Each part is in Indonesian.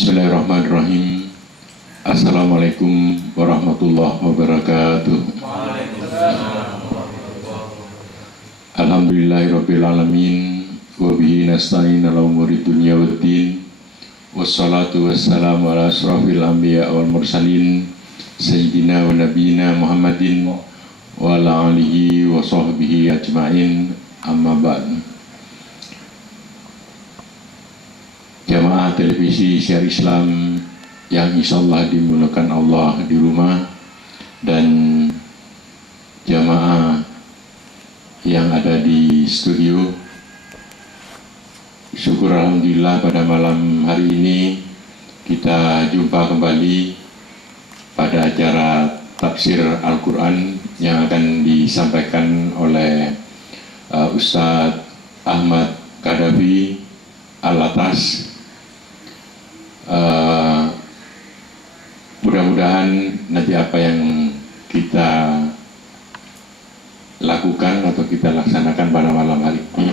Bismillahirrahmanirrahim. Assalamualaikum warahmatullahi wabarakatuh. Alhamdulillahirabbil alamin wa bihi nasta'in ala umuri dunya waddin. Wassalatu wassalamu ala asrofil anbiya wal mursalin sayyidina wa nabiyina Muhammadin wa ala alihi wa sahbihi ajma'in, amma ba'd. Jamaah televisi Syiar Islam yang insyaallah dimuliakan Allah di rumah, dan jamaah yang ada di studio, syukur alhamdulillah pada malam hari ini kita jumpa kembali pada acara tafsir Al-Quran yang akan disampaikan oleh Ustadz Ahmad Kadafi Al-Atas. Mudah-mudahan nanti apa yang kita lakukan atau kita laksanakan pada malam hari ini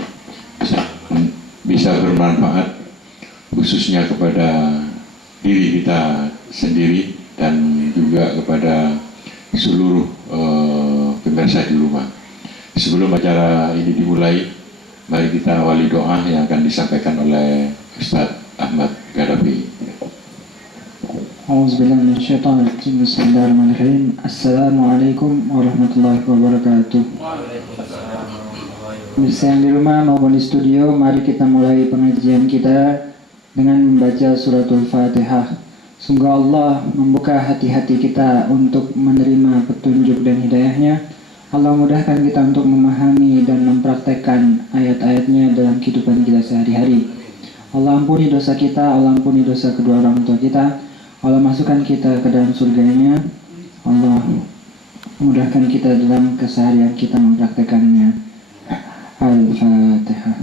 bisa bermanfaat khususnya kepada diri kita sendiri dan juga kepada seluruh pemirsa di rumah. Sebelum acara ini dimulai, mari kita awali doa yang akan disampaikan oleh Ustadz Ahmad Kadafi. A'udzubillahi minasyaitonir rajim. Bismillahirrahmanirrahim. Assalamualaikum warahmatullahi wabarakatuh. Pemirsa yang di rumah maupun di studio, mari kita mulai pengajian kita dengan membaca suratul Fatihah. Semoga Allah membuka hati-hati kita untuk menerima petunjuk dan hidayahnya. Allah mudahkan kita untuk memahami dan mempraktekkan ayat-ayatnya dalam kehidupan kita sehari-hari. Allah ampuni dosa kita, Allah ampuni dosa kedua orang tua kita, Allah masukkan kita ke dalam surganya. Allah mudahkan kita dalam keseharian kita mempraktekannya. Al-Fatihah.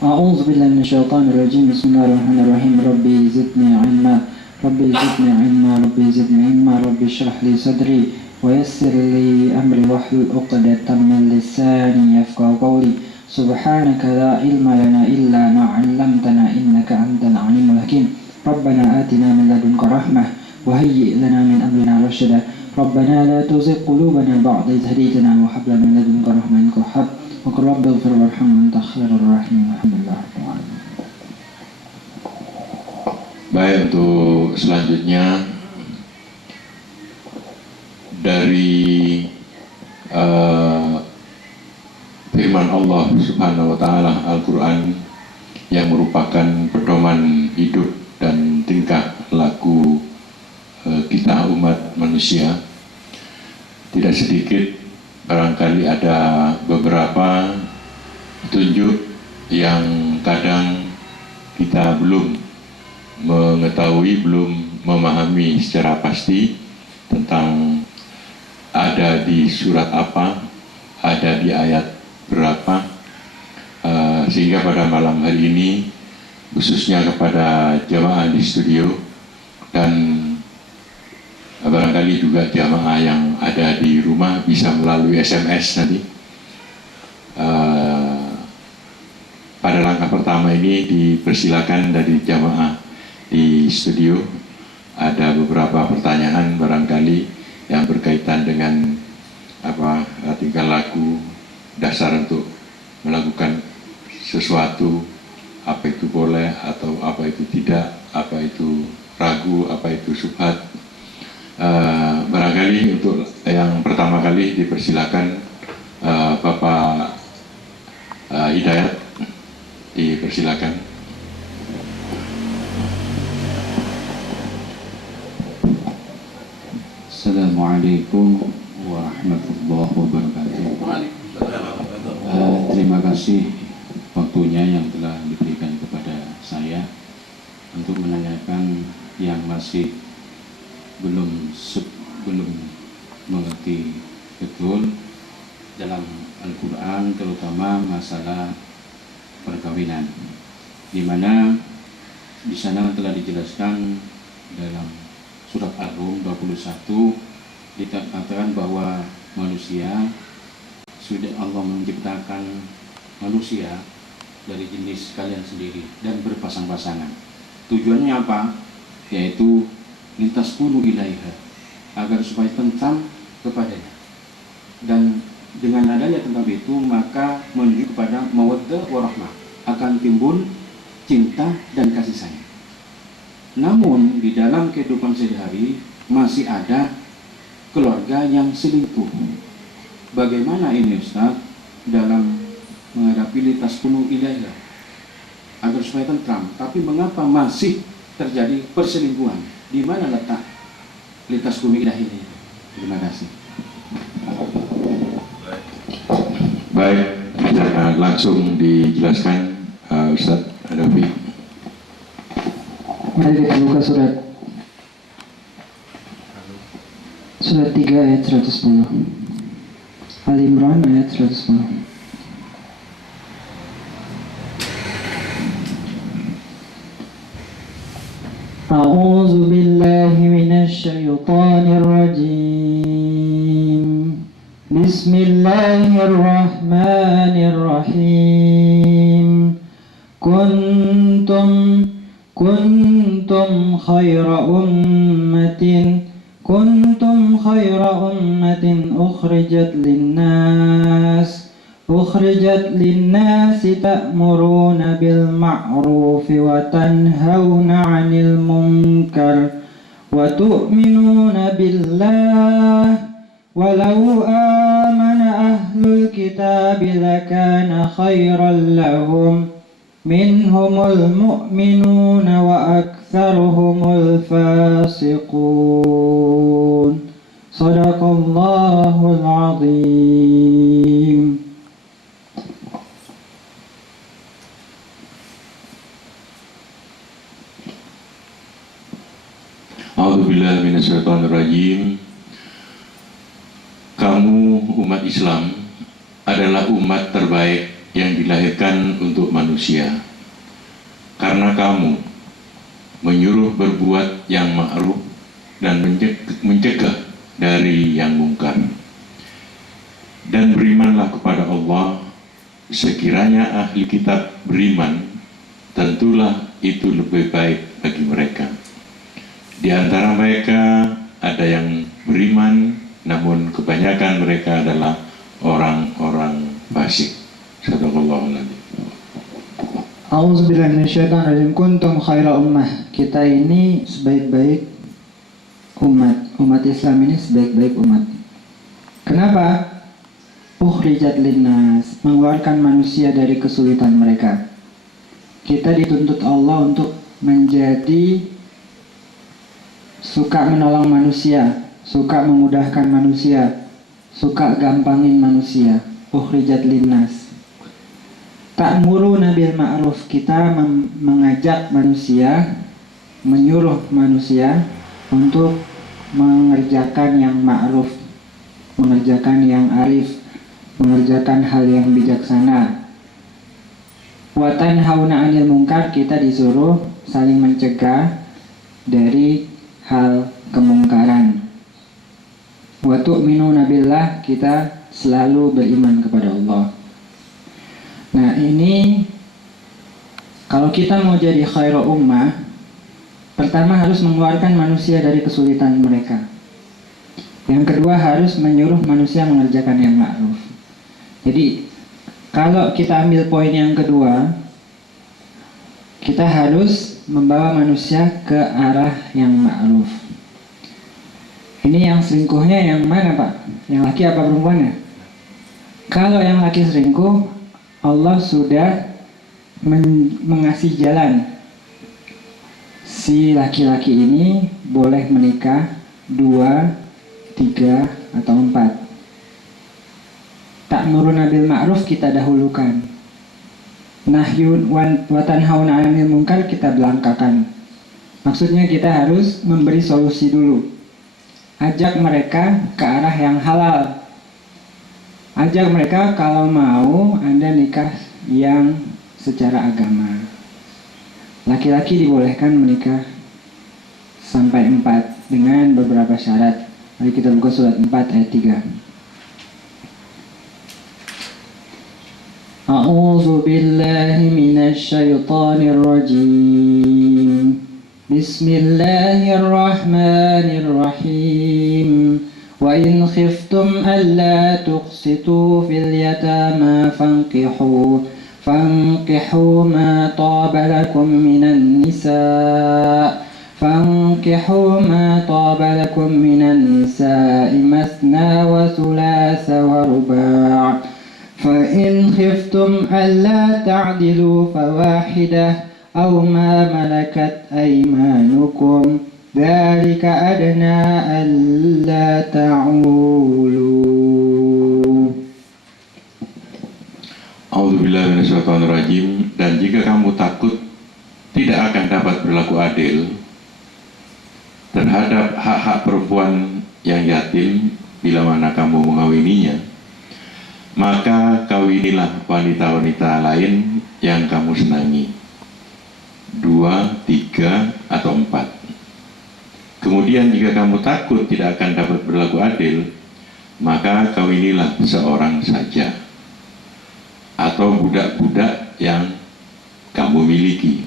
A'udzubillahi minasyaitonir rajim. Bismillahirrahmanirrahim. Rabbi zidni ilma, Rabbi zidni ilma, Rabbi zidni ilma, Rabbi shrah li sadri wa yassir li amri wahlul 'uqdatam min lisani yafqahu qawli. Subhanaka la ilma lana illa ma 'allamtana innaka antal 'alimul hakim. Rabbana atina min ladunka rahmah wa hayyi' lana min amrina rashada. Rabbana la tuzigh qulubana ba'da idh hadaytana wa hab lana min ladunka rahmatan innaka wahhab. Wa qul rabbi ighfir warham anta khairur rahimin. Alhamdulillah. Baik, untuk selanjutnya dari firman Allah Subhanahu wa taala Al-Qur'an yang merupakan pedoman hidup dan tingkah laku kita umat manusia. Tidak sedikit barangkali ada beberapa petunjuk yang kadang kita belum mengetahui, belum memahami secara pasti tentang ada di surat apa, ada di ayat berapa, sehingga pada malam hari ini khususnya kepada jamaah di studio dan barangkali juga jamaah yang ada di rumah bisa melalui SMS nanti. Pada langkah pertama ini dipersilakan dari jamaah di studio ada beberapa pertanyaan barangkali yang berkaitan dengan tingkah laku dasar untuk melakukan sesuatu, apa itu boleh atau apa itu tidak, apa itu ragu, apa itu syubhat. Barangkali untuk yang pertama kali dipersilakan Bapak Hidayat, dipersilakan. Assalamualaikum warahmatullahi wabarakatuh. Terima kasih waktunya yang telah diberikan kepada saya untuk menanyakan yang masih belum mengerti betul dalam Al-Quran, terutama masalah perkawinan, di mana di sana telah dijelaskan dalam surat Ar-Rum 21 dikatakan bahwa manusia sudah Allah menciptakan manusia dari jenis kalian sendiri dan berpasang-pasangan. Tujuannya apa? Yaitu litaskunu ilaiha, agar supaya tentram kepadanya. Dan dengan adanya tentram itu maka menuju kepada mawaddah warahmah, akan timbul cinta dan kasih sayang. Namun di dalam kehidupan sehari-hari masih ada keluarga yang selingkuh. Bagaimana ini Ustaz dalam menghadapi litaskunu ilaiha agar supaya tentram? Tapi mengapa masih terjadi perselingkuhan? Di mana letak litaskunu ilaiha ini? Terima kasih. Baik, langsung dijelaskan Ustaz Adafi. Mari kita buka surat 3 ayat 110. Al-Imran ayat 110. A'udzu billahi minasy syaithanir rajim. Bismillahirrahmanirrahim. Kuntum khaira ummatin ukhrijat linnas ta'muruna bil ma'ruf wa tanhauna 'anil munkar wa tu'minuna billah walau amana ahlul kitabi lakana khairan lahum minhumul mu'minuna wa aktsaruhumul fasiqun. Shadaqallahul azim. A'udzubillahi minasyaitonirrajim. Kamu umat Islam adalah umat terbaik yang dilahirkan untuk manusia, karena kamu menyuruh berbuat yang ma'ruf dan mencegah dari yang mungkar. Dan berimanlah kepada Allah. Sekiranya ahli kitab beriman, tentulah itu lebih baik bagi mereka. Di antara mereka ada yang beriman, namun kebanyakan mereka adalah orang-orang fasik. Sadaqallahul-adzim. A'udzubillahi minasyaitonirrajim. Kuntum khaira ummah. Kita ini sebaik-baik umat. Umat Islam ini sebaik-baik umat. Kenapa? Ukhrijat linnas, mengeluarkan manusia dari kesulitan mereka. Kita dituntut Allah untuk menjadi suka menolong manusia, suka memudahkan manusia, suka gampangin manusia. Ukhrijat linnas. Ta'muruna bil ma'ruf, kita mengajak manusia, menyuruh manusia untuk mengerjakan yang ma'ruf, mengerjakan yang arif, mengerjakan hal yang bijaksana. Wa tanhauna 'anil munkar, kita disuruh saling mencegah dari hal kemungkaran. Wa tu'minuna billah, kita selalu beriman kepada Allah. Nah, ini kalau kita mau jadi khairu ummah, pertama harus mengeluarkan manusia dari kesulitan mereka. Yang kedua harus menyuruh manusia mengerjakan yang ma'ruf. Jadi kalau kita ambil poin yang kedua, kita harus membawa manusia ke arah yang ma'ruf. Ini yang selingkuhnya yang mana, Pak? Yang laki apa perempuannya? Kalau yang laki selingkuh, Allah sudah mengasih jalan. Si laki-laki ini boleh menikah 2, 3, atau 4. Ta'muruna bil ma'ruf kita dahulukan. Nahyun wa tanhauna 'anil munkar kita belangkakan. Maksudnya kita harus memberi solusi dulu. Ajak mereka ke arah yang halal. Ajak mereka kalau mau Anda nikah yang secara agama. Laki-laki dibolehkan menikah sampai 4 dengan beberapa syarat. Mari kita buka surat 4 ayat 3. A'udzu billahi minasy syaithanir rajim. Bismillahirrahmanirrahim. Wa in khiftum alla tuqsitu fil yatama fankihu ma taba lakum minan nisa' فانكحوا ما طاب لكم من النساء مثنى وثلاث ورباع فإن خفتم ألا تعدلوا فواحدة أو ما ملكت أيمانكم ذلك أدنى ألا تعولوا. A'udzubillahi minasyaitonirrajim. Dan jika kamu takut tidak akan dapat berlaku adil terhadap hak-hak perempuan yang yatim bila mana kamu mengawininya, maka kawinilah wanita-wanita lain yang kamu senangi, 2, 3, atau 4. Kemudian jika kamu takut tidak akan dapat berlaku adil, maka kawinilah seorang saja atau budak-budak yang kamu miliki.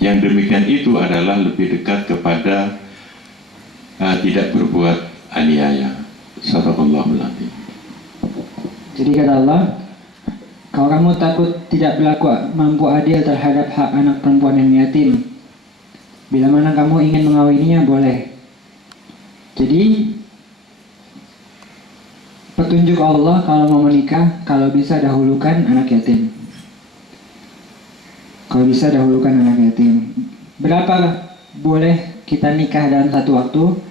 Yang demikian itu adalah lebih dekat kepada tidak berbuat aniaya. Shadaqallahul adzim. Jadi kata Allah, kalau kamu takut tidak berlaku mampu adil terhadap hak anak perempuan yang yatim, bila mana kamu ingin mengawininya boleh. Jadi petunjuk Allah kalau mau menikah, kalau bisa dahulukan anak yatim. Kalau bisa dahulukan anak yatim. Berapa boleh kita nikah dalam satu waktu?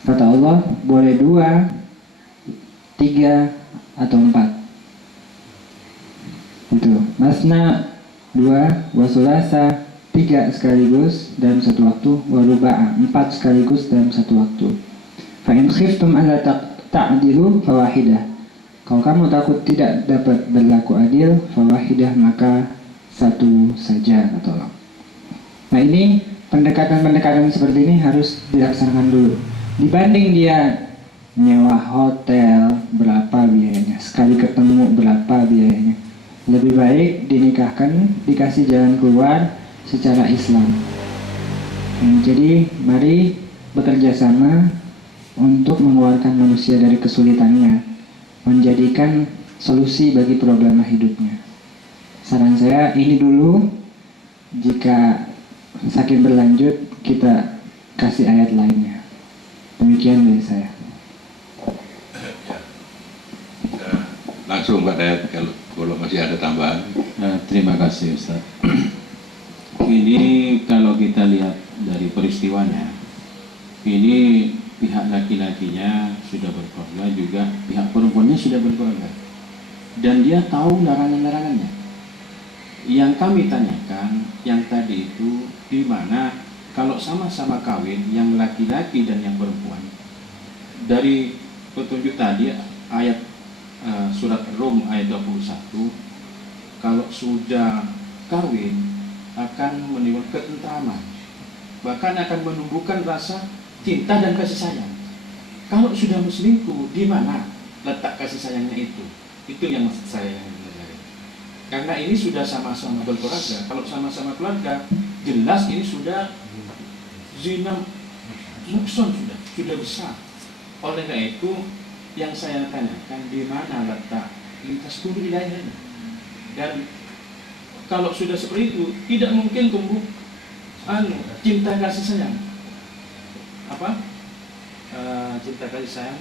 Kata Allah, boleh 2, 3, atau 4. Itu masna 2, wasulasa 3 sekaligus dalam satu waktu, waruba'a 4 sekaligus dalam satu waktu. Fa in khiftum alla ta'dilu fawahidah. Kalau kamu takut tidak dapat berlaku adil, fawahidah, maka satu saja, kata Allah. Nah, ini pendekatan-pendekatan seperti ini harus dilaksanakan dulu. Dibanding dia nyewa hotel, berapa biayanya, sekali ketemu berapa biayanya, lebih baik dinikahkan, dikasih jalan keluar secara Islam. Jadi mari bekerja sama untuk mengeluarkan manusia dari kesulitannya, menjadikan solusi bagi problema hidupnya. Saran saya ini dulu, jika sakit berlanjut kita kasih ayat lainnya. Demikian dari saya. Langsung Pak Dayat kalau masih ada tambahan. Terima kasih Ustaz. Ini kalau kita lihat dari peristiwanya, ini pihak laki-lakinya sudah berkeluarga, juga pihak perempuannya sudah berkeluarga, dan dia tahu larangan-larangannya. Yang kami tanyakan yang tadi itu, di mana kalau sama-sama kawin yang laki-laki dan yang perempuan, dari petunjuk tadi ayat surat Rum ayat 21, kalau sudah kawin akan menimbulkan ketentraman, bahkan akan menumbuhkan rasa cinta dan kasih sayang. Kalau sudah berselingkuh, di mana letak kasih sayangnya itu? Itu yang maksud saya. Karena ini sudah sama-sama berkeluarga. Kalau sama-sama keluarga, jelas ini sudah zina nukson, sudah besar. Oleh karena itu, yang saya tanyakan, di mana letak lintas kudu wilayah ini? Dan kalau sudah seperti itu, tidak mungkin tumbuh cinta kasih sayang. Cinta kasih sayang,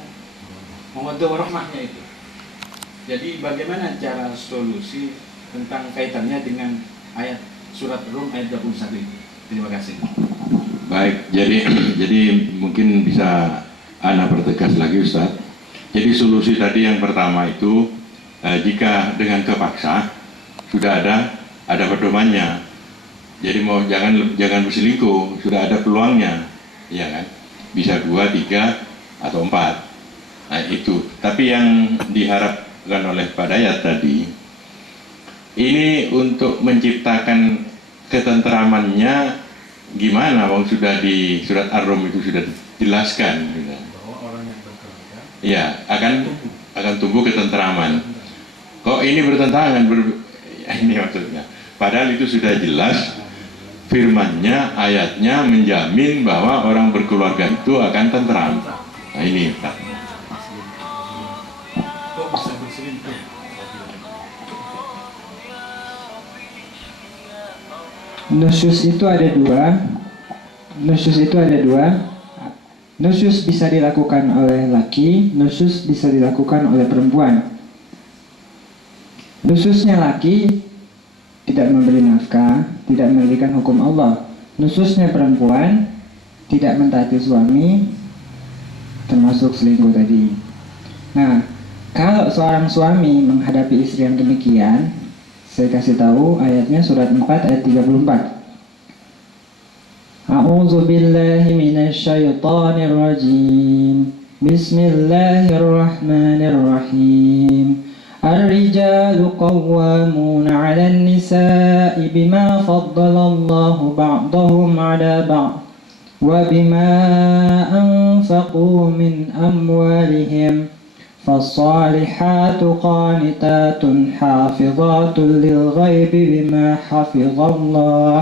mawaddah warahmahnya itu. Jadi bagaimana cara solusi tentang kaitannya dengan ayat surat Rum ayat 21 ini? Terima kasih. Baik, jadi mungkin bisa Ana pertegas lagi Ustaz. Jadi solusi tadi yang pertama itu, jika dengan kepaksa sudah ada pedomannya. Jadi mau jangan berselingkuh, sudah ada peluangnya, ya kan? Bisa 2, 3, atau 4. Nah itu. Tapi yang diharapkan oleh Pak Dayat tadi, ini untuk menciptakan ketentramannya gimana? Wong sudah di surat Ar-Rum itu sudah dijelaskan. Gitu. ya akan tumbuh ketenteraman. Kok ini bertentangan? Ini maksudnya. Padahal itu sudah jelas firmannya, ayatnya menjamin bahwa orang berkeluarga itu akan tentram. Nah ini Pak. Nusyus itu ada dua. Nusyus bisa dilakukan oleh laki, nusyus bisa dilakukan oleh perempuan. Nusyusnya laki tidak memberi nafkah, tidak memberikan hukum Allah. Nusyusnya perempuan tidak mentaati suami, termasuk selingkuh tadi. Nah, kalau seorang suami menghadapi istri yang demikian, saya kasih tahu ayatnya surat 4 ayat 34. A'udzu billahi minasy syaithanir rajim. Bismillahirrahmanirrahim. Ar-rijalu qawwamuna 'alan nisa'i bima faddalallahu ba'dahum 'ala ba'd wa bima anfaqu min amwalihim. فالصالحات قانتات حافظات للغيب بما حفظ الله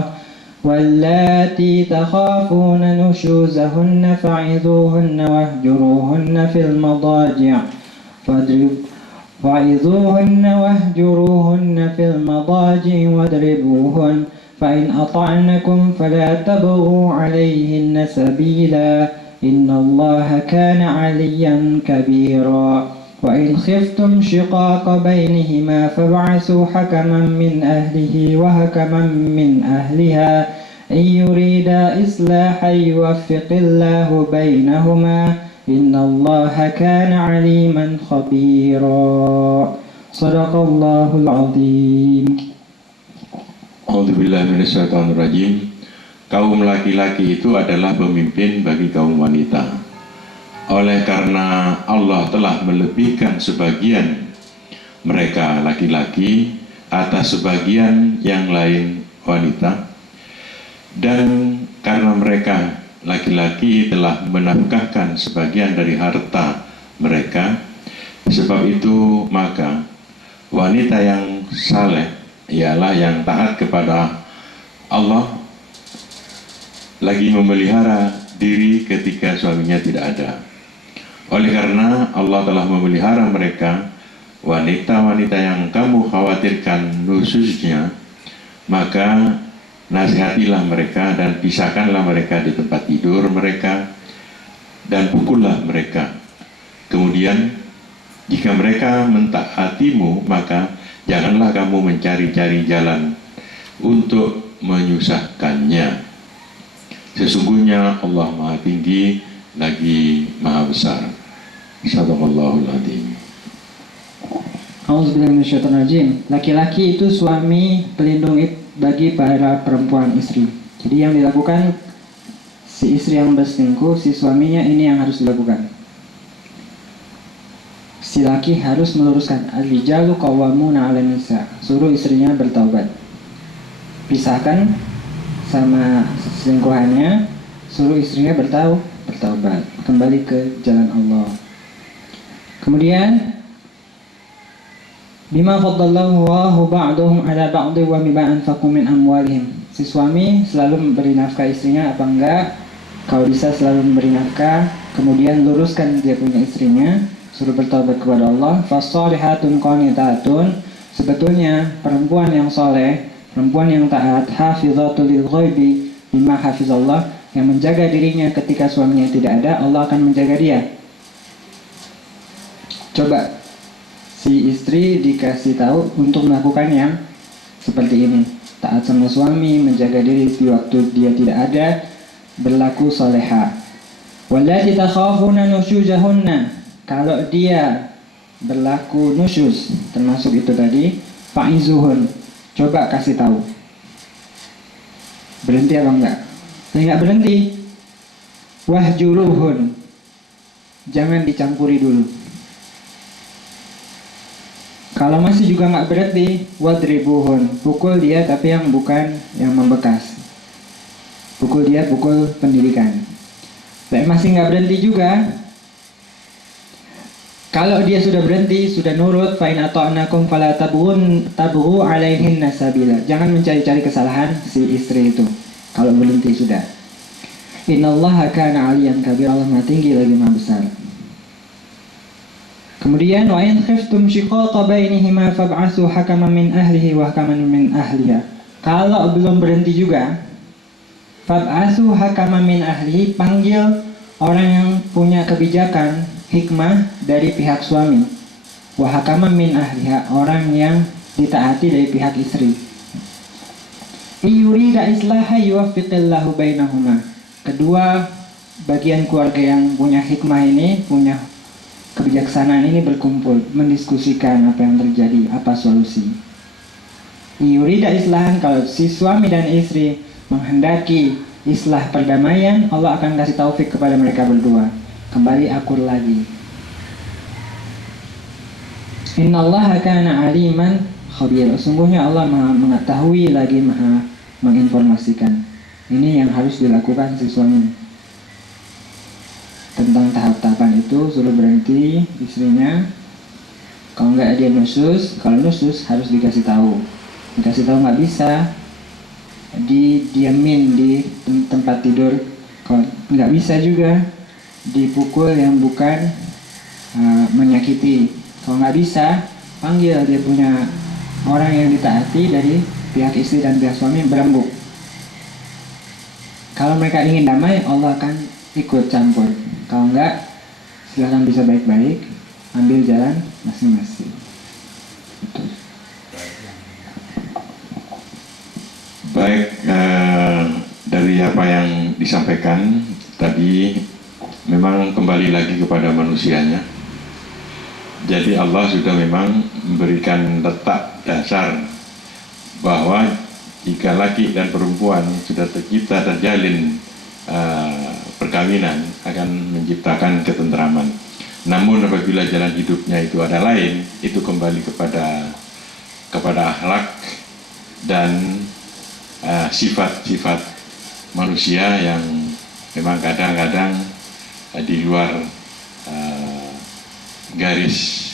واللاتي تخافون نشوزهن فعظوهن واهجروهن في المضاجع واضربوهن فإن أطعنكم فلا تبغوا عليهن سبيلا إن الله كان عليا كبيرا وإن خفتم شقاق بينهما فابعثوا حكما من أهله وحكما من أهلها إن يريدا إصلاحا يوفق الله بينهما إن الله كان عليما خبيرا صدق الله العظيم. A'udzubillahi minasyaitonirrajim. Kaum laki-laki itu adalah pemimpin bagi kaum wanita. Oleh karena Allah telah melebihkan sebagian mereka laki-laki atas sebagian yang lain wanita, dan karena mereka laki-laki telah menafkahkan sebagian dari harta mereka, sebab itu maka wanita yang saleh ialah yang taat kepada Allah, lagi memelihara diri ketika suaminya tidak ada. Oleh karena Allah telah memelihara mereka, wanita-wanita yang kamu khawatirkan nusyusnya, maka nasihatilah mereka dan pisahkanlah mereka di tempat tidur mereka dan pukullah mereka. Kemudian jika mereka mentaatimu, maka janganlah kamu mencari-cari jalan untuk menyusahkannya. Sesungguhnya Allah Maha Tinggi lagi Maha Besar. Sadaqallahul Adzim. A'udzubillahi minasyaitonirrajim. Laki-laki itu suami pelindung bagi para perempuan istri. Jadi yang dilakukan si istri yang berselingkuh, si suaminya ini yang harus dilakukan. Si laki harus meluruskan. Al-rijalu qawwamuna 'alan nisa. Suruh istrinya bertaubat. Pisahkan sama selingkuhannya, suruh istrinya bertaubat, kembali ke jalan Allah. Kemudian bima faddallahu ba'dahum 'ala ba'd wa bima anfaqu min amwalihim. Si suami selalu memberi nafkah istrinya apa enggak? Kalau bisa selalu memberi nafkah, kemudian luruskan dia punya istrinya, suruh bertaubat kepada Allah. Fasalihatun qanitatun. Sebetulnya perempuan yang soleh, perempuan yang taat, hafizatul lil ghaibi bima hafizallah, yang menjaga dirinya ketika suaminya tidak ada, Allah akan menjaga dia. Coba si istri dikasih tahu untuk melakukan yang seperti ini, taat sama suami, menjaga diri di waktu dia tidak ada, berlaku soleha. Wallati takhafuna nusyuzahunna. Kalau dia berlaku nusyuz, termasuk itu tadi, fa'izuhun. Coba kasih tahu. Berhenti apa enggak? Enggak berhenti. Wahjuruhun. Jangan dicampuri dulu. Kalau masih juga enggak berhenti, wadribuhun. Pukul dia tapi yang bukan yang membekas. Pukul dia, pukul pendidikan. Tapi masih enggak berhenti juga, Kalau dia sudah berhenti, sudah nurut, fa in ata'nakum fala tabghu alaihin nasabila. Jangan mencari-cari kesalahan si istri itu. Kalau berhenti sudah. Innallaha kana 'aliyan kabir. Allah Maha tinggi lagi Maha besar. Kemudian wa in khiftum shiqaqa bainihima fab'atsu hakaman min ahlihi wa hakaman min ahliha. Kalau belum berhenti juga, fab'atsu hakaman min ahlihi, panggil orang yang punya kebijakan hikmah dari pihak suami, wa hakaman min ahliha, orang yang ditaati dari pihak istri. Yurida islaha yuwaffiqillahu bainahuma. Kedua bagian keluarga yang punya hikmah ini, punya kebijaksanaan ini berkumpul mendiskusikan apa yang terjadi, apa solusi. Yurida islahan, kalau si suami dan istri menghendaki islah perdamaian, Allah akan kasih taufik kepada mereka berdua, kembali akur lagi. Innallaha kana aliman khabir. Sungguhnya Allah Maha mengetahui lagi Maha menginformasikan. Ini yang harus dilakukan si suami. Tentang tahap-tahapan itu suruh berhenti istrinya. Kalau nggak dia nusus, kalau nusus harus dikasih tahu. Dikasih tahu nggak bisa, didiamin di tempat tidur. Kalau nggak bisa juga dipukul yang bukan menyakiti. Kalau nggak bisa, panggil dia punya orang yang ditaati dari pihak istri dan pihak suami, berembuk. Kalau mereka ingin damai, Allah akan ikut campur. Kalau nggak, silahkan bisa baik-baik, ambil jalan masing-masing. Baik, dari apa yang disampaikan tadi, memang kembali lagi kepada manusianya. Jadi Allah sudah memang memberikan letak dasar bahwa jika laki dan perempuan sudah tercipta, terjalin perkawinan, akan menciptakan ketentraman. Namun apabila jalan hidupnya itu ada lain, itu kembali kepada akhlak dan sifat-sifat manusia yang memang kadang-kadang di luar garis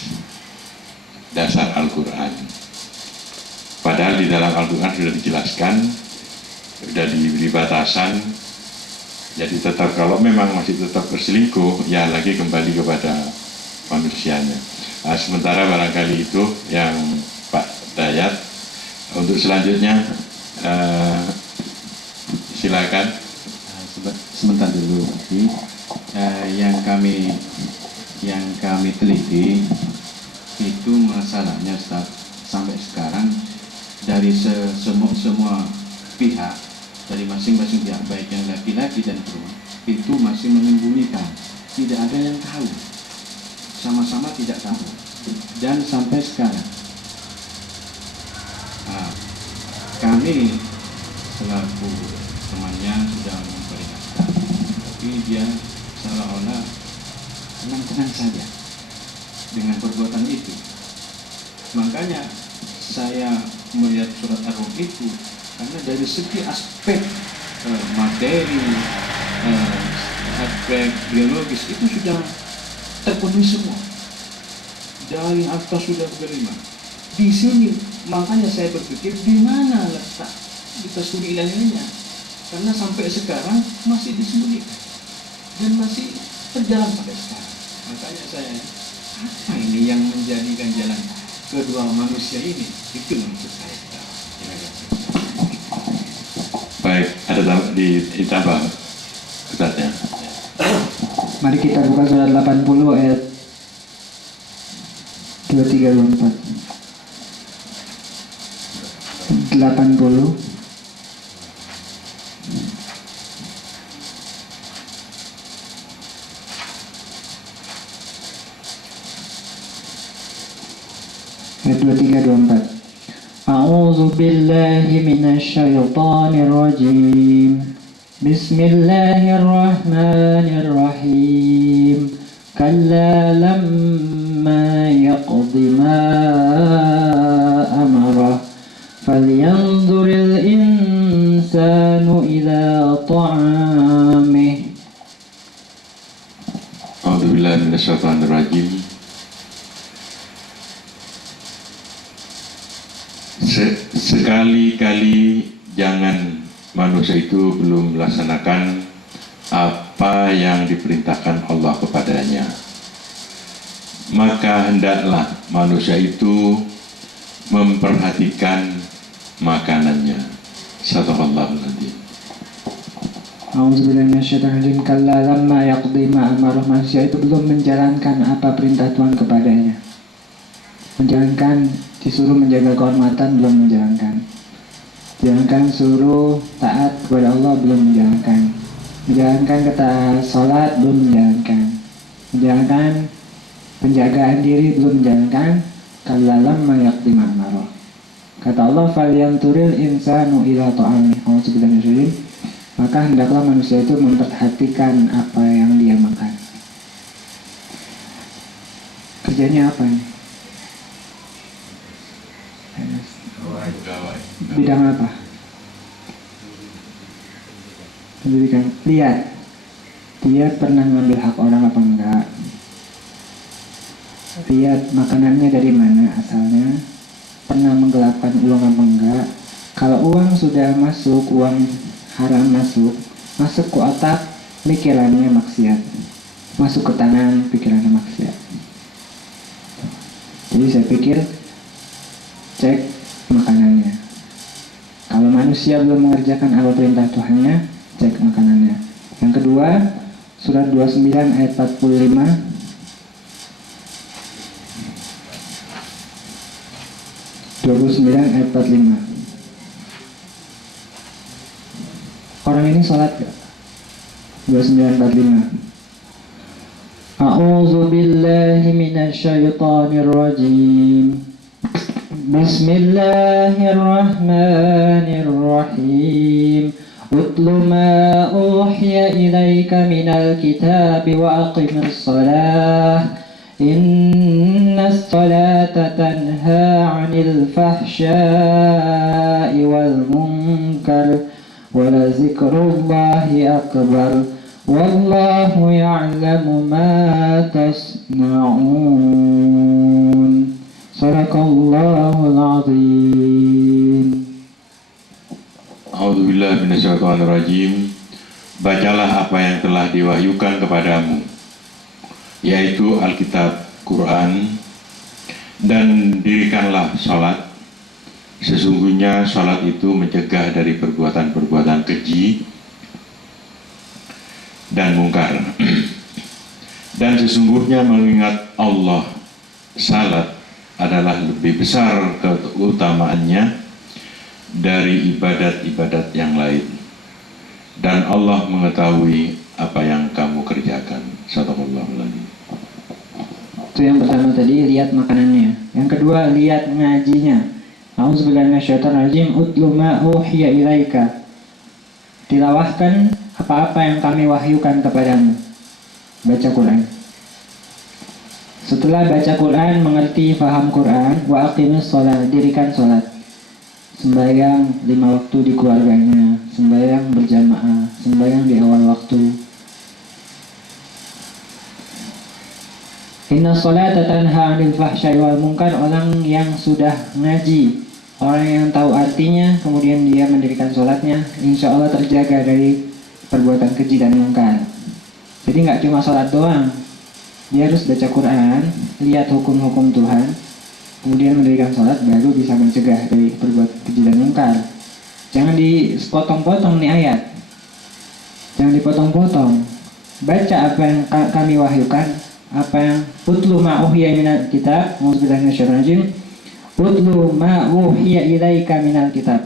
dasar Al-Quran. Padahal di dalam Al-Quran sudah dijelaskan, sudah diberi batasan. Jadi tetap, kalau memang masih tetap berselingkuh, ya lagi kembali kepada manusianya. Sementara barangkali itu yang Pak Dayat. Untuk selanjutnya silakan. Sebentar dulu, yang kami teliti itu masalahnya sampai sekarang dari semua pihak, dari masing-masing pihak, baik yang laki-laki dan perempuan, itu masih menyembunyikan, tidak ada yang tahu, sama-sama tidak tahu, dan sampai sekarang kami selaku temannya sudah memperingatkan, tapi dia seolah-olah tenang-tenang saja dengan perbuatan itu. Makanya saya melihat surat Ar-Rum itu karena dari segi aspek materi, aspek biologis itu sudah terpenuhi semua. Dari akta sudah beriman. Di sini makanya saya berpikir di mana letak tasawwur ilahiyahnya, karena sampai sekarang masih disembunyikan dan masih berjalan sampai sekarang. Makanya saya, apa ini yang menjadikan jalan kedua manusia ini? Itu maksud saya. Baik, ada ditambah Ustaznya. Mari kita buka surat 80 ayat 23-24. 80 ayat 23-24. A'udzu billahi minasy syaithanir rajim. Bismillahirrahmanirrahim. Kalla lamma yaqdi ma amarah. Falyanzuril insanu ila ta'amih. A'udzubillahi minasyaitonir rajim. sekali-kali jangan manusia itu belum melaksanakan apa yang diperintahkan Allah kepadanya. Maka hendaklah manusia itu memperhatikan makanannya. Sadaqallahul adzim. A'udzubillahi minasyaitonirrajim. Kalla lamma yaqdi ma amarah. Manusia itu belum menjalankan apa perintah Tuhan kepadanya. Menjalankan, disuruh menjaga kehormatan, belum menjalankan. Menjalankan suruh taat kepada Allah, belum menjalankan. Menjalankan kata sholat, belum menjalankan. Menjalankan penjagaan diri, belum menjalankan. Kalla lamma yaqdi ma amarah. Kata Allah, falyanturil insanu ila ta'ami. A'udzubillahi minasyaitonir rajim. Maka hendaklah manusia itu memperhatikan apa yang dia makan. Kerjanya apa nih? Bidang apa? Pendidikan. Lihat, dia pernah ngambil hak orang apa enggak? Lihat makanannya dari mana asalnya, pernah menggelapkan uang apa enggak. Kalau uang sudah masuk, uang haram masuk ke otak, pikirannya maksiat. Masuk ke tangan, pikirannya maksiat. Jadi saya pikir, cek makanannya. Kalau manusia belum mengerjakan apa perintah Tuhannya, cek makanannya. Yang kedua, surat 29 ayat 45. ayat 45. Orang ini sholat gak? 29:45. A'udzu billahi minasyaitonir rajim. Bismillahirrahmanirrahim. Utlu ma uhiya ilaika minal kitabi wa aqimis shalah. Innas salata tanha 'anil fahsya'i wal munkar. Wala zikrullahi akbar. Wallahu ya'lamu ma tasna'un. Sadaqallahul adzim. A'udzubillahi minasyaitonirrajim. Bacalah apa yang telah diwahyukan kepadamu, yaitu Alkitab, Quran, dan dirikanlah salat. Sesungguhnya salat itu mencegah dari perbuatan-perbuatan keji dan mungkar. Dan sesungguhnya mengingat Allah, salat adalah lebih besar keutamaannya dari ibadat-ibadat yang lain. Dan Allah mengetahui apa yang kamu kerjakan. Sadaqallahul adzim. Itu yang pertama tadi, lihat makanannya. Yang kedua, lihat ngajinya. A'udzubillahi minasyaitonir rajim. Utlu ma uhiya ilaika. Tilawahkan apa-apa yang kami wahyukan kepadamu. Baca Quran. Setelah baca Quran, mengerti, faham Quran, wa aqimis shalah, dirikan salat. Sembahyang 5 waktu di keluarganya, sembahyang berjamaah, sembahyang di awal waktu. Inna sholata tanha 'anil fahsya'i wal munkar. Orang yang sudah ngaji, orang yang tahu artinya, kemudian dia mendirikan sholatnya, insya Allah terjaga dari perbuatan keji dan mungkar. Jadi nggak cuma sholat doang, dia harus baca Quran, lihat hukum-hukum Tuhan, kemudian mendirikan sholat, baru bisa mencegah dari perbuatan keji dan mungkar. Jangan dipotong-potong nih ayat, jangan dipotong-potong. Baca apa yang kami wahyukan, apa yang utlu ma uhiya minal kitab. A'udzubillahi minasyaitonir rajim. Utlu ma uhiya ilaika minal kitab.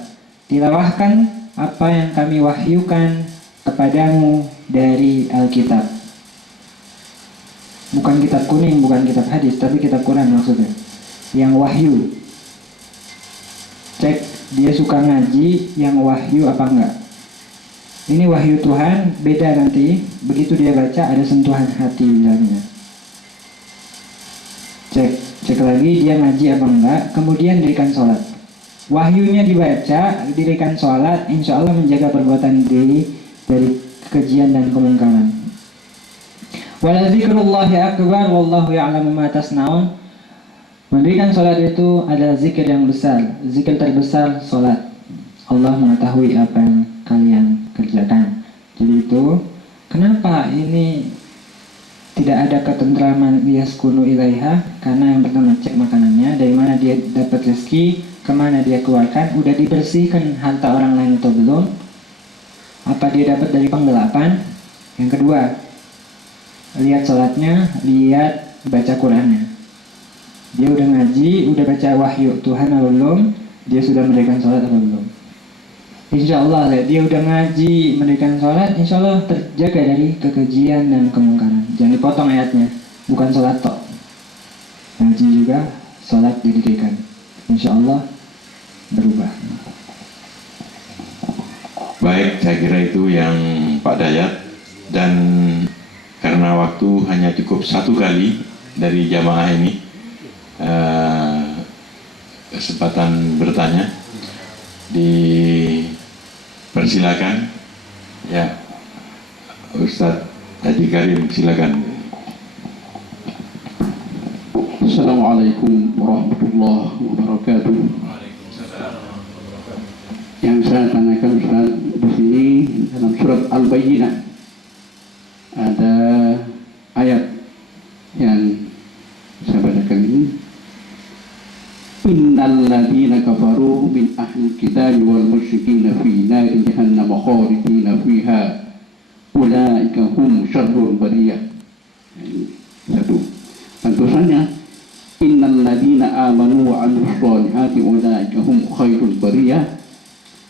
Tilawahkan apa yang kami wahyukan kepadamu dari Alkitab. Bukan kitab kuning, bukan kitab hadis, tapi kitab Quran maksudnya. Yang wahyu. Cek dia suka ngaji yang wahyu apa enggak. Ini wahyu Tuhan, beda nanti. Begitu dia baca ada sentuhan hati bilangnya. Cek lagi dia ngaji apa enggak, kemudian dirikan sholat. Wahyunya dibaca, dirikan sholat, insya Allah menjaga perbuatan diri dari kekejian dan kemungkaran. Wala zikrullahi akbar wallahu ya'lamu ma tasna'un. Mendirikan sholat itu adalah zikir yang besar. Zikir terbesar sholat. Allah mengetahui apa yang kalian kerjakan. Jadi itu kenapa ini tidak ada ketentraman yaskunu ilaiha? Karena yang pertama cek makanannya, dari mana dia dapat rezeki, kemana dia keluarkan, udah dibersihkan harta orang lain atau belum, apa dia dapat dari penggelapan. Yang kedua, lihat sholatnya, lihat baca Qurannya, dia udah ngaji, udah baca wahyu Tuhan atau belum, dia sudah mendirikan sholat atau belum. Insya Allah dia udah ngaji mendirikan sholat, insya Allah terjaga dari kekejian dan kemungkaran. Jangan dipotong ayatnya, bukan sholat tok, ngaji juga, sholat didirikan, insya Allah berubah. Baik, saya kira itu yang Pak Dayat. Dan karena waktu hanya cukup satu kali dari jamaah ini kesempatan bertanya, dipersilakan ya, Ustadz Haji Karim, silakan. Assalamualaikum warahmatullahi wabarakatuh. Yang saya tanyakan Ustaz, di sini dalam surat Al-Bayyinah ada ayat yang saya bacakan ini. Innal ladzina kafaru min ahli kitabi wal musyrikin fi nari jahannam khalidina fiha ulaika hum syarrul bariyah. Satu. Tentunya innal ladzina amanu wa 'amilus shalihati ulaika hum khairul bariyah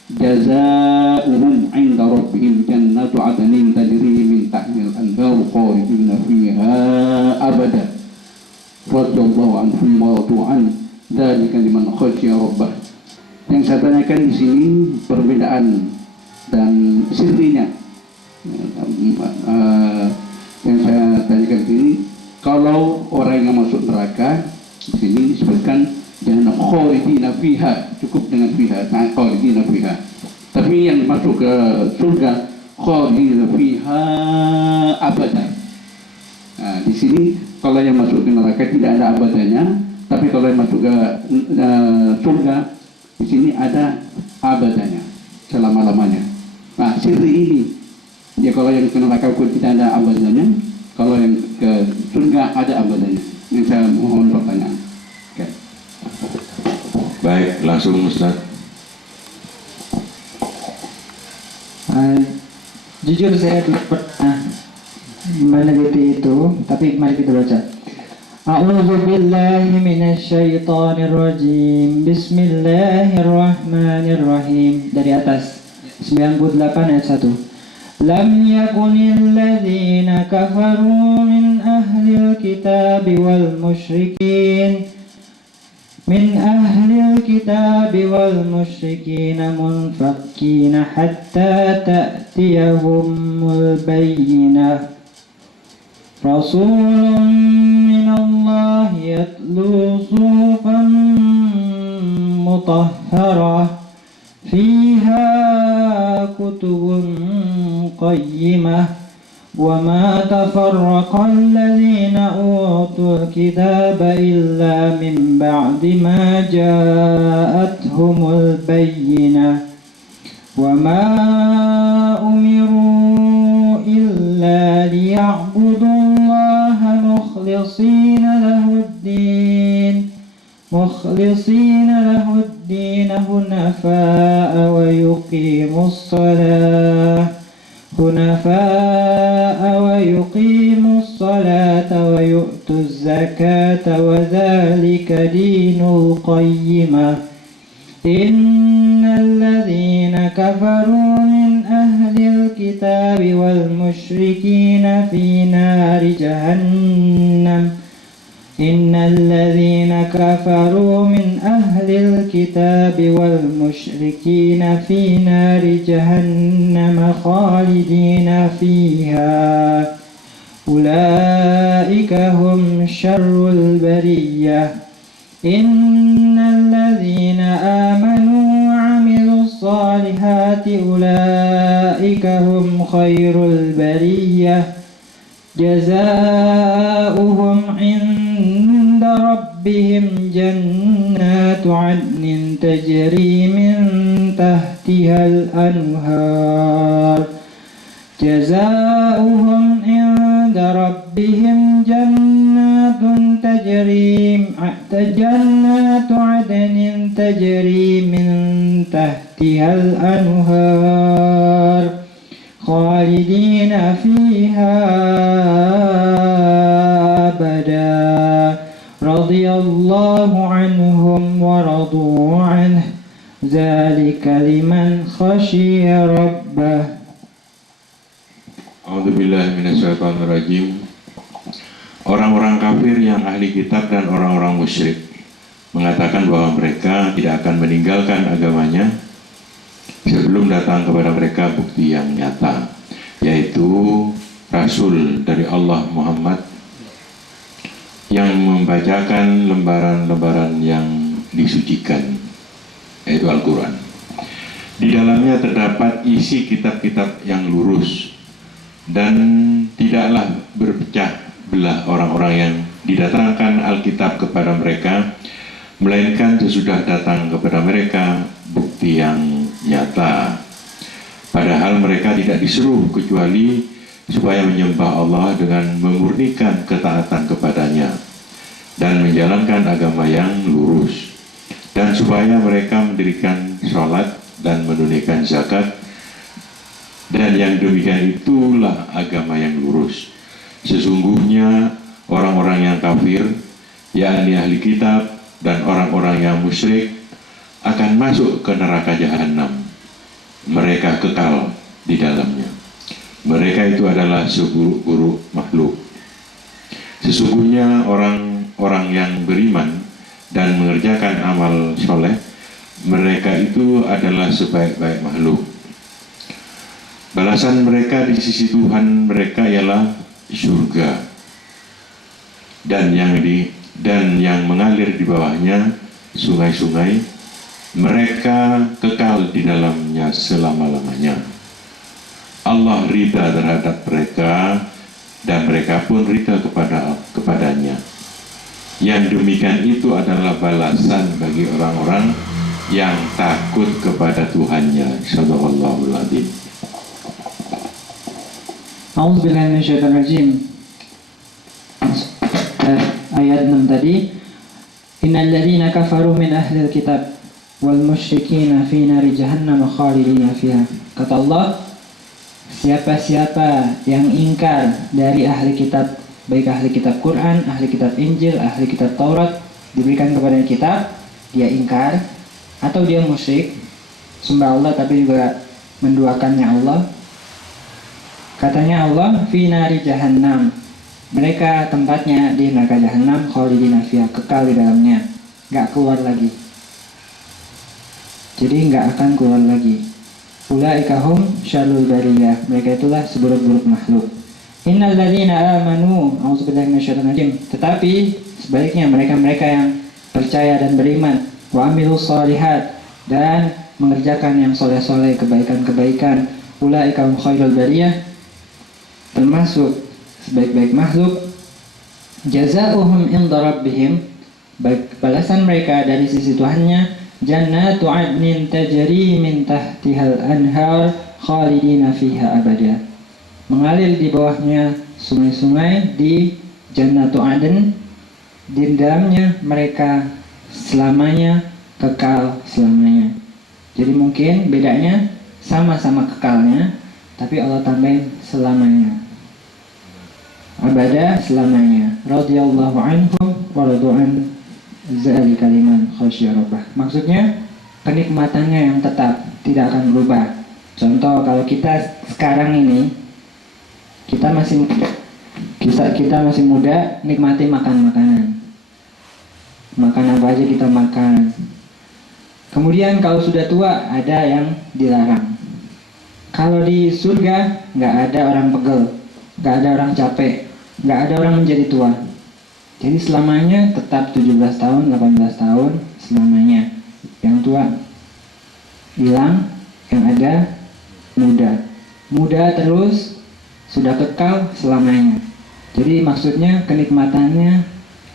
jazaohum 'inda rabbihim jannatu 'adnin tajri min tahtiha al-anharu khalidina fiha abada radhiyallahu anhum wa radu an dzalika liman khashiya rabbah. Yang saya tanyakan di sini perbedaan dan sirrinya. Yang saya tanyakan di sini, kalau orang yang masuk neraka di sini disebutkan jangan khalidina fiha, cukup dengan fiha, khalidina fiha. Tapi yang masuk ke surga khalidina fiha abada. Nah, di sini kalau yang masuk ke neraka tidak ada abadanya, tapi kalau yang masuk ke surga di sini ada abadanya, selama-lamanya. Nah, sirri ini ya, kalau yang ke neraka pun tidak ada abadanya, kalau yang ke surga ada abadanya. Ini saya mohon pertanyaan. Okay. Baik, langsung Ustaz. Jujur saya belum pernah meneliti itu, tapi mari kita baca. A'udzu billahi minasyaitonir rajim. Bismillahirrahmanirrahim. Dari atas 98 ayat 1. Lam yakunil ladzina kafaru min ahlil kitabi wal musyrikin munfakkina hatta ta'tiyahumul bayyinah. Rasulun minallah yatlu suhufan mutahharah fiha kutubun qayyimah wa ma tafarraqa alladhina utul kitaba illa min ba'di ma ja'athumul bayyinah wa ma umiru illa liya'budullaha mukhlishina lahuddin hunafa'a wa yuqimus salata wa yu'tuz zakata wa dhalika dinul qayyimah. Innal ladzina kafaru min ahlil kitabi wal musyrikina fi nari jahannam. Innal ladzina kafaru min ahlil kitabi wal musyrikina fi nari jahannam khalidina fiha ulaika hum syarrul bariyah. Innal ladzina amanu wa 'amilus shalihati ulaika hum khairul bariyah jazaohum 'inda rabbihim ربهم جنات عدن تجري من تحتها الأنهار جزاؤهم عند ربهم جنات عدن تجري من تحتها الأنهار خالدين فيها أبدا رضي الله عنهم ورضوا عنه ذلك لمن خشي ربه. A'udzubillahi minasyaitonirrajim. Orang-orang kafir yang ahli kitab dan orang-orang musyrik mengatakan bahwa mereka tidak akan meninggalkan agamanya sebelum datang kepada mereka bukti yang nyata, yaitu Rasul dari Allah Muhammad yang membacakan lembaran-lembaran yang disucikan, yaitu Al-Quran. Di dalamnya terdapat isi kitab-kitab yang lurus dan tidaklah berpecah belah orang-orang yang didatangkan Alkitab kepada mereka, melainkan sesudah datang kepada mereka bukti yang nyata. Padahal mereka tidak disuruh kecuali supaya menyembah Allah dengan memurnikan ketaatan kepadanya dan menjalankan agama yang lurus, dan supaya mereka mendirikan sholat dan menunaikan zakat, dan yang demikian itulah agama yang lurus. Sesungguhnya orang-orang yang kafir, yakni ahli kitab dan orang-orang yang musyrik, akan masuk ke neraka jahanam. Mereka kekal di dalamnya. Mereka itu adalah seburuk-buruk makhluk. Sesungguhnya orang-orang yang beriman dan mengerjakan amal soleh, mereka itu adalah sebaik-baik makhluk. Balasan mereka di sisi Tuhan mereka ialah surga, dan yang mengalir di bawahnya sungai-sungai. Mereka kekal di dalamnya selama-lamanya. Allah ridha terhadap mereka dan mereka pun ridha kepadanya. Yang demikian itu adalah balasan bagi orang-orang yang takut kepada Tuhannya. Shallallahul adzim. A'udzubillahi minasyaitonirrajim. Ayat 6 tadi, innal ladzina kafaru min ahlil kitab wal musyrikina fi nari jahannam khalidina fiha. Kata Allah, siapa-siapa yang ingkar dari ahli kitab, baik ahli kitab Quran, ahli kitab Injil, ahli kitab Taurat, diberikan kepada kitab, dia ingkar atau dia musyrik, sembah Allah tapi juga menduakannya Allah. Katanya Allah, fi nari jahannam, mereka tempatnya di neraka jahanam, khalidina fiha, kekal di dalamnya, gak keluar lagi. Jadi gak akan keluar lagi. Ulaika hum syarrul bariyah, mereka itulah seburuk-buruk makhluk. Innal ladzina amanu, a'udzubillahi minasyaitonir. Tetapi sebaliknya mereka-mereka yang percaya dan beriman, wa amilus shalihat, dan mengerjakan yang soleh-soleh, kebaikan-kebaikan, ulaika hum khairul bariyah, termasuk sebaik-baik makhluk. Jazaohum inda rabbihim, balasan mereka dari sisi Tuhannya, jannatu adnin tajri min tahtihal anhar khalidina fiha abada, mengalir di bawahnya sungai-sungai di jannatu adn, di dalamnya mereka selamanya, kekal selamanya. Jadi mungkin bedanya sama-sama kekalnya, tapi Allah tambahin selamanya, abada, selamanya. Radhiyallahu anhum wa radu'an dzalika liman khasyiya rabbah. Maksudnya kenikmatannya yang tetap, tidak akan berubah. Contoh, kalau kita sekarang ini kita masih muda, nikmati makan makanan. Makan apa aja kita makan. Kemudian kalau sudah tua ada yang dilarang. Kalau di surga nggak ada orang pegel, nggak ada orang capek, nggak ada orang menjadi tua. Jadi selamanya tetap 17 tahun, 18 tahun selamanya. Yang tua hilang, yang ada muda. Muda terus, sudah kekal selamanya. Jadi maksudnya kenikmatannya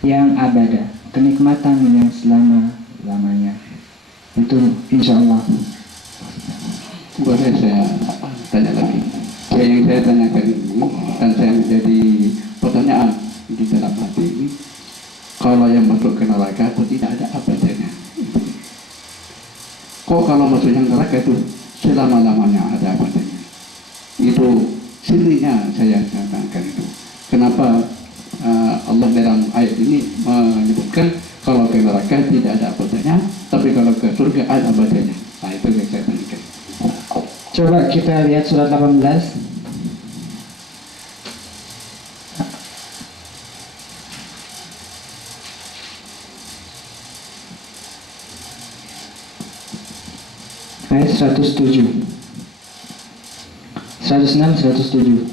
yang abada, kenikmatan yang selama-lamanya. Itu insya Allah. Boleh saya tanya lagi? Yang saya tanyakan ini dan saya menjadi pertanyaan di dalam hati ini, kalau yang masuk ke neraka itu tidak ada abadnya. Kok kalau masuk yang neraka itu selama-lamanya ada abadnya? Itu sirinya saya katakan itu. Kenapa Allah dalam ayat ini menyebutkan kalau ke neraka tidak ada abadnya, tapi kalau ke surga ada abadnya. Nah itu yang saya tanyakan. Coba kita lihat surat 18. Ayat 107. 106, 107.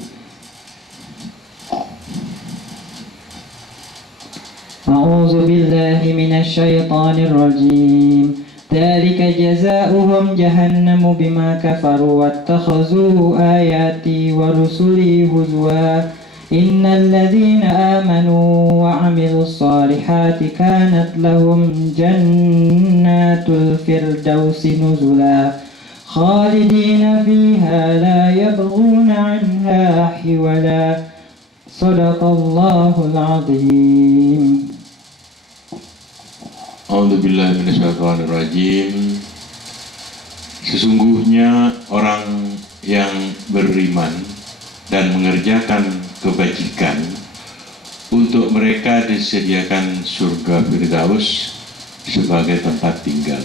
A'udzu billahi minasy syaithanir rajim. ذلك جزاؤهم جهنم بما كفروا واتخذوا آياتي ورسلي هزوا إن الذين آمنوا وعملوا الصالحات كانت لهم جنات الفردوس نزلا خالدين فيها لا يبغون عنها حولا صدق الله العظيم. A'udzubillahi minasyaitonirrajim. Sesungguhnya orang yang beriman dan mengerjakan kebajikan, untuk mereka disediakan surga Firdaus sebagai tempat tinggal.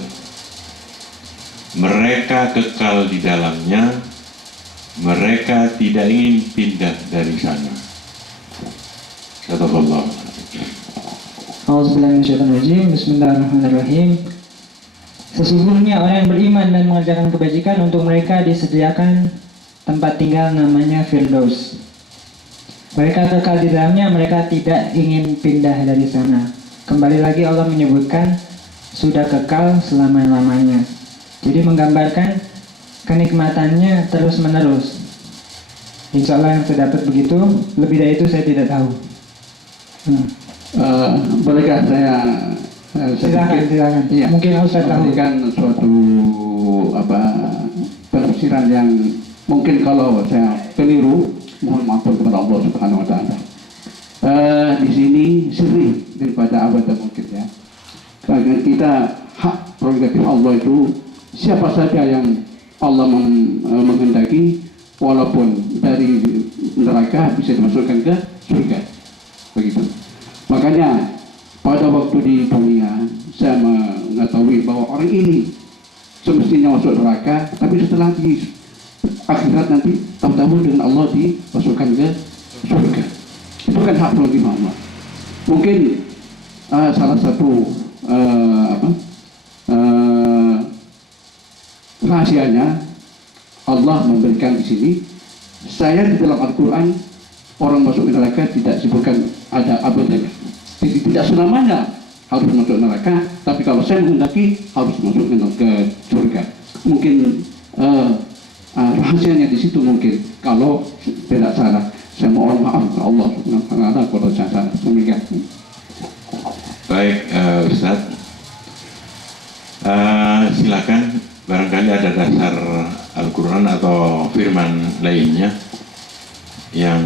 Mereka kekal di dalamnya, mereka tidak ingin pindah dari sana. Sadaqallah. Auzubillahi Bismillahirrahmanirrahim. Sesungguhnya orang yang beriman dan mengerjakan kebajikan, untuk mereka disediakan tempat tinggal namanya Firdaus. Mereka kekal di dalamnya, mereka tidak ingin pindah dari sana. Kembali lagi Allah menyebutkan sudah kekal selama-lamanya. Jadi menggambarkan kenikmatannya terus menerus. Insya Allah yang saya dapat begitu. Lebih dari itu saya tidak tahu. Bolehkah saya silakan. Iya. Mungkin Ustaz tahu. Memberikan suatu penafsiran yang mungkin kalau saya keliru, mohon maaf kepada Allah Subhanahu Wa Taala. Di sini sirri daripada abad mungkin ya. Karena kita hak prerogatif Allah itu siapa saja yang Allah menghendaki, walaupun dari neraka bisa dimasukkan ke surga, begitu. Makanya pada waktu di dunia saya mengetahui bahwa orang ini semestinya masuk neraka, tapi setelah di akhirat nanti tahu-tahu dengan Allah dimasukkan ke surga. Itu kan hak prerogatif Allah. Mungkin salah satu rahasianya Allah memberikan di sini. Saya di dalam Al-Quran orang masuk neraka tidak sebutkan ada abadnya. Jadi tidak selamanya harus masuk neraka, tapi kalau saya menghendaki harus masuk ke surga. Mungkin rahasianya di situ mungkin. Kalau tidak salah, saya mohon maaf kepada Allah Subhanahu kalau saya salah. Demikian. Baik, Ustaz. Silakan, barangkali ada dasar Al-Quran atau firman lainnya yang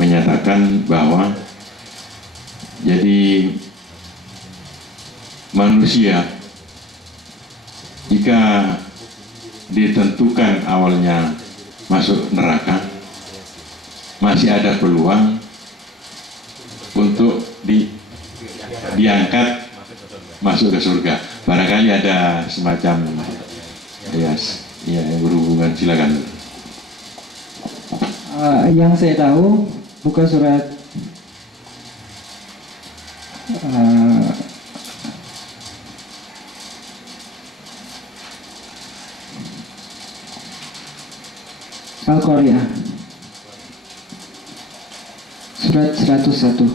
menyatakan bahwa jadi manusia jika ditentukan awalnya masuk neraka, masih ada peluang untuk diangkat masuk ke surga. Barangkali ada semacam yang berhubungan. Silakan. Yang saya tahu buka surat Al-Qari'ah surat 101.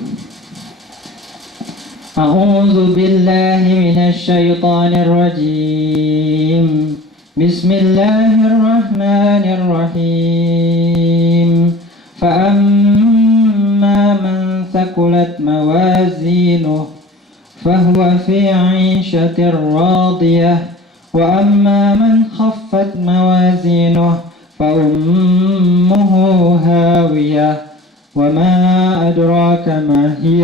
A'udzu billahi minasy syaithanir rajim. Bismillahirrahmanirrahim. Fa'amma man thaqulat mawazinuhu فهو في عيشة راضية وأما من خفت موازينه فأمه هاوية وما أدراك ما هي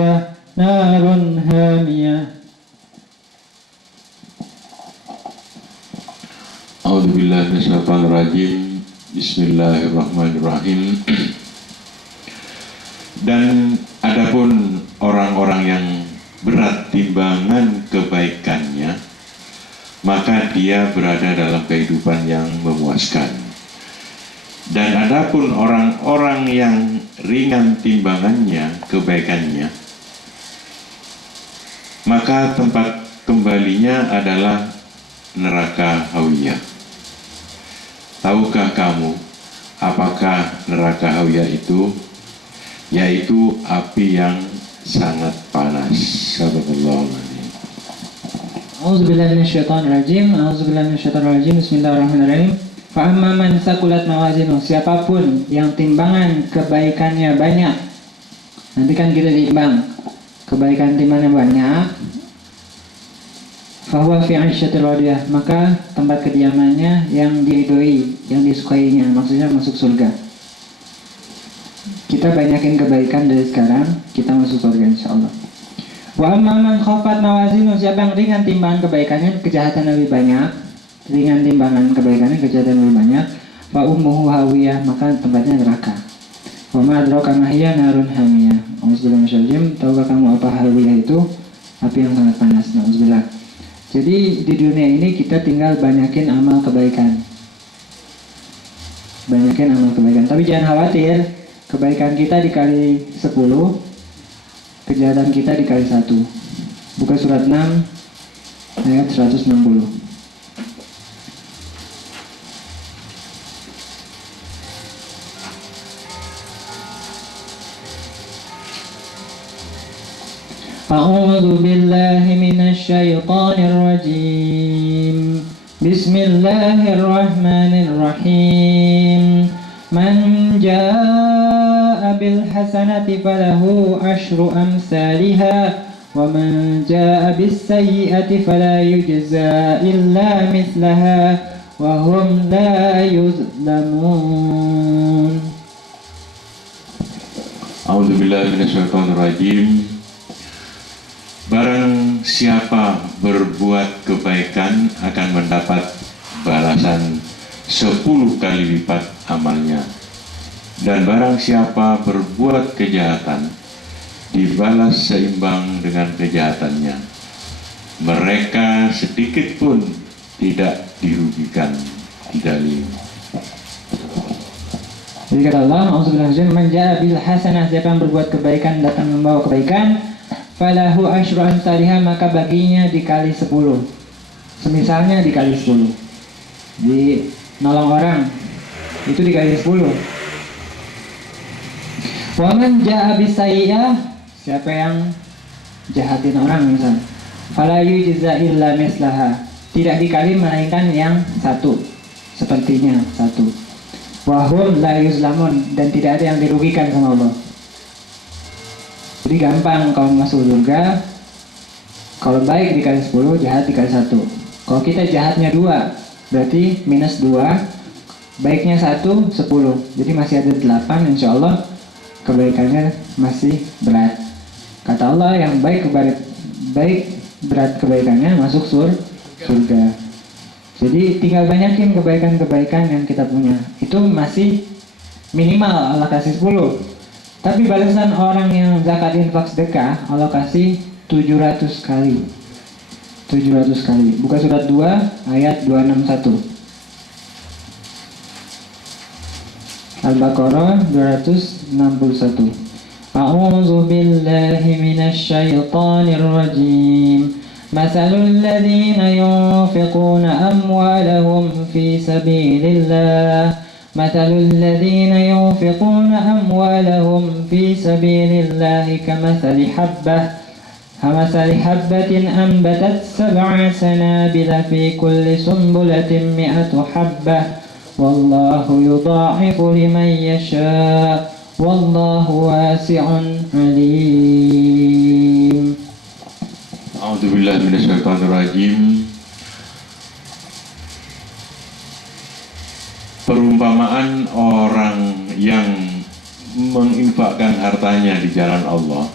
نار هامية. A'udzubillahi minasyaitonirrajim. Bismillahirrahmanirrahim. Dan adapun orang-orang yang berat timbangan kebaikannya, maka dia berada dalam kehidupan yang memuaskan. Dan adapun orang-orang yang ringan timbangannya kebaikannya, maka tempat kembalinya adalah neraka hawiyah. Tahukah kamu apakah neraka hawiyah itu? Yaitu api yang sangat panas. Subhanallah. A'udzubillahi minasyaitonirrajim. Bismillahirrahmanirrahim. Fa amma man saqulat mawazinu, siapapun yang timbangan kebaikannya banyak. Nanti kan kita timbang kebaikan timbangan banyak. Fahuwa fi 'aisyatir radiyah, maka tempat kediamannya yang diridhoi, yang disukainya, maksudnya masuk surga. Kita banyakin kebaikan dari sekarang, kita masuk surga insyaallah. Wa amma man khafat mawazinu, siapa yang ringan timbangan kebaikannya, kejahatan lebih banyak. Ringan timbangan kebaikannya, kejahatan lebih banyak. Fa ummuhu hawiyah, maka tempatnya neraka. Wa ma adraka ma hiya narun hamiyah. Auzubillahi minasyaitonir rajim. Tahukah kamu apa hawiyah itu? Api yang sangat panas. Nauzubillah. Jadi di dunia ini kita tinggal banyakin amal kebaikan. Banyakin amal kebaikan. Tapi jangan khawatir. Kebaikan kita dikali 10, kejahatan kita dikali 1. Buka surat 6 ayat 160. A'udzu billahi minasy syaithanir rajim. Bismillahirrahmanirrahim. Man jaa'a bil hasanati falahu asyru amsalihha wa man jaa'a bis sayyi'ati fala yujza illa mithlaha wa hum la yuzlamun. A'udzubillahi minasyaitonirrajim. Barang siapa berbuat kebaikan akan mendapat balasan 10 kali lipat amalnya, dan barang siapa berbuat kejahatan dibalas seimbang dengan kejahatannya. Mereka sedikit pun tidak dirugikan di dalam. Jadi kata Allah, Auzubillahi man jaa bil hasanah, siapa yang berbuat kebaikan datang membawa kebaikan, falahu asyru amsalihha, maka baginya dikali 10. Semisalnya dikali 10. Di nolong orang itu dikali 10. Wa man jaa bisayyi'ah, siapa yang jahatin orang misal, fala yujza illa mislaha, tidak dikali melainkan yang 1, sepertinya 1. Wa hum la yuzlamun, dan tidak ada yang dirugikan sama Allah. Jadi gampang kalau masuk surga, kalau baik dikali 10, jahat dikali 1. Kalau kita jahatnya 2, berarti minus 2, baiknya 1, 10. Jadi masih ada 8, insya Allah kebaikannya masih berat. Kata Allah, yang baik berat kebaikannya masuk surga. Jadi tinggal banyakin kebaikan-kebaikan yang kita punya. Itu masih minimal Allah kasih 10. Tapi balasan orang yang zakat infak sedekah Allah kasih 700 kali. 700 kali. Buka surat 2 ayat 261. Al-Baqarah 261. A'udzu billahi minasy syaithanir rajim. Masalul ladzina yunfiquna amwalahum fi sabilillah. Masalul ladzina yunfiquna amwalahum fi sabilillah kamathali habbatin anbatat sab'a sanabila fi kulli sunbulatin mi'atu habbah. Wallahu yudha'ifu liman yasha'. Wallahu wasi'un alim. A'udzubillahi minasyaitonirrajim. Perumpamaan orang yang menginfakkan hartanya di jalan Allah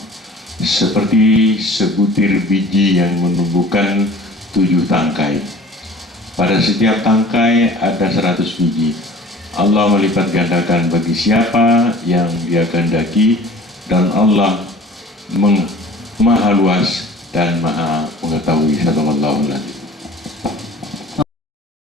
seperti sebutir biji yang menumbuhkan 7 tangkai. Pada setiap tangkai ada 100 biji. Allah melipat gandakan bagi siapa yang Dia kehendaki, dan Allah Maha luas dan Maha mengetahui. Sallallahu alaihi wasallam.